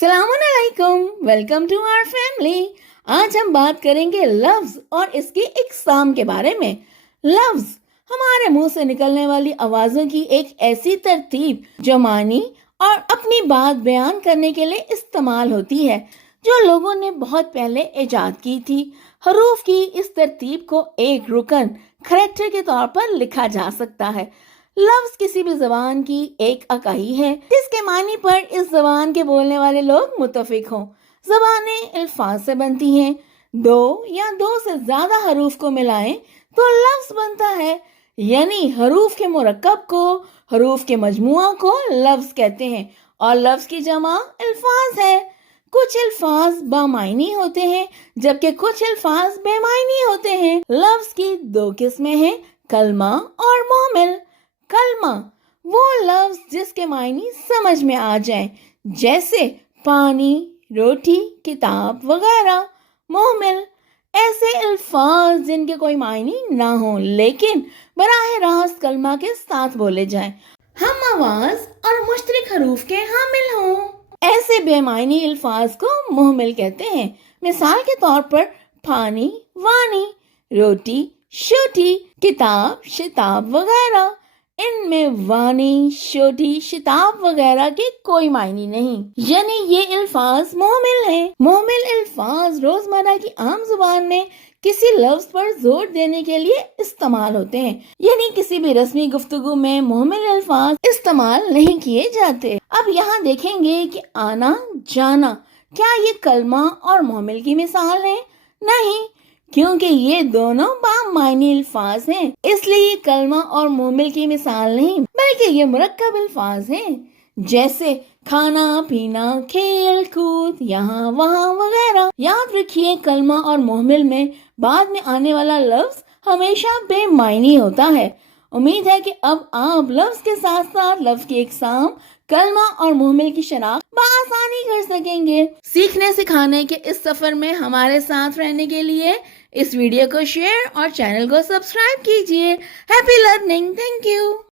सलाम अलैकुम, welcome to our family. आज हम बात करेंगे लफ्ज और इसकी इकसाम के बारे में। लफ्ज हमारे मुंह से निकलने वाली आवाजों की एक ऐसी तरतीब जो मानी और अपनी बात बयान करने के लिए इस्तेमाल होती है, जो लोगों ने बहुत पहले इजाद की थी। हरूफ की इस तरतीब को एक रुकन खरेक्टर के तौर पर लिखा जा सकता है। लफ्ज किसी भी जबान की एक इकाई है जिसके मानी पर इस जबान के बोलने वाले लोग मुत्तफिक हों। जबानें अल्फाज से बनती हैं। दो या दो से ज्यादा हरूफ को मिलाएं तो लफ्ज बनता है, यानी हरूफ के मुरक्कब को, हरूफ के मजमुआ को लफ्ज कहते हैं और लफ्ज की जमा अल्फाज है। कुछ अल्फाज बामायनी होते हैं जबकि कुछ अल्फाज बेमायनी होते हैं। लफ्ज की दो किस्में हैं, कलमा और मोमिल। कलमा वो लफ्ज जिसके मायनी समझ में आ जाए, जैसे पानी, रोटी, किताब वगैरह। मोमिल ऐसे अल्फाज जिनके कोई मायनी ना हो लेकिन बराह रास्त कलमा के साथ बोले जाएं, हम आवाज और मुश्तरक हरूफ के हामिल हों। ऐसे बेमायनी अल्फाज को मोहमिल कहते हैं। मिसाल के तौर पर पानी, वानी, रोटी, शोटी, किताब, शिताब वगैरह। इनमें वानी, शोटी, शिताब वगैरह के कोई मायने नहीं, यानी ये अल्फाज मोहमिल हैं। मोहमिल अल्फाज रोजमर्रा की आम जुबान में किसी लफ्ज पर जोर देने के लिए इस्तेमाल होते हैं, यानी किसी भी रस्मी गुफ्तगू में मोहमिल अल्फाज इस्तेमाल नहीं किए जाते। अब यहाँ देखेंगे कि आना, जाना, क्या ये कलमा और मोहमिल की मिसाल है? नहीं, क्योंकि ये दोनों बामायनी अल्फाज हैं, इसलिए ये कलमा और मोमिल की मिसाल नहीं बल्कि ये मुरक्कब अल्फाज हैं, जैसे खाना, पीना, खेल कूद, यहाँ वहाँ वगैरह। याद रखिए, कलमा और मोमिल में बाद में आने वाला लफ्ज हमेशा बेमायनी होता है। उम्मीद है कि अब आप लफ्ज के साथ साथ लफ्ज की इकसाम, कलमा और मोमिल की शनाख्त बआसानी कर सकेंगे। सीखने सिखाने के इस सफर में हमारे साथ रहने के लिए इस वीडियो को शेयर और चैनल को सब्सक्राइब कीजिए। Happy learning, thank you.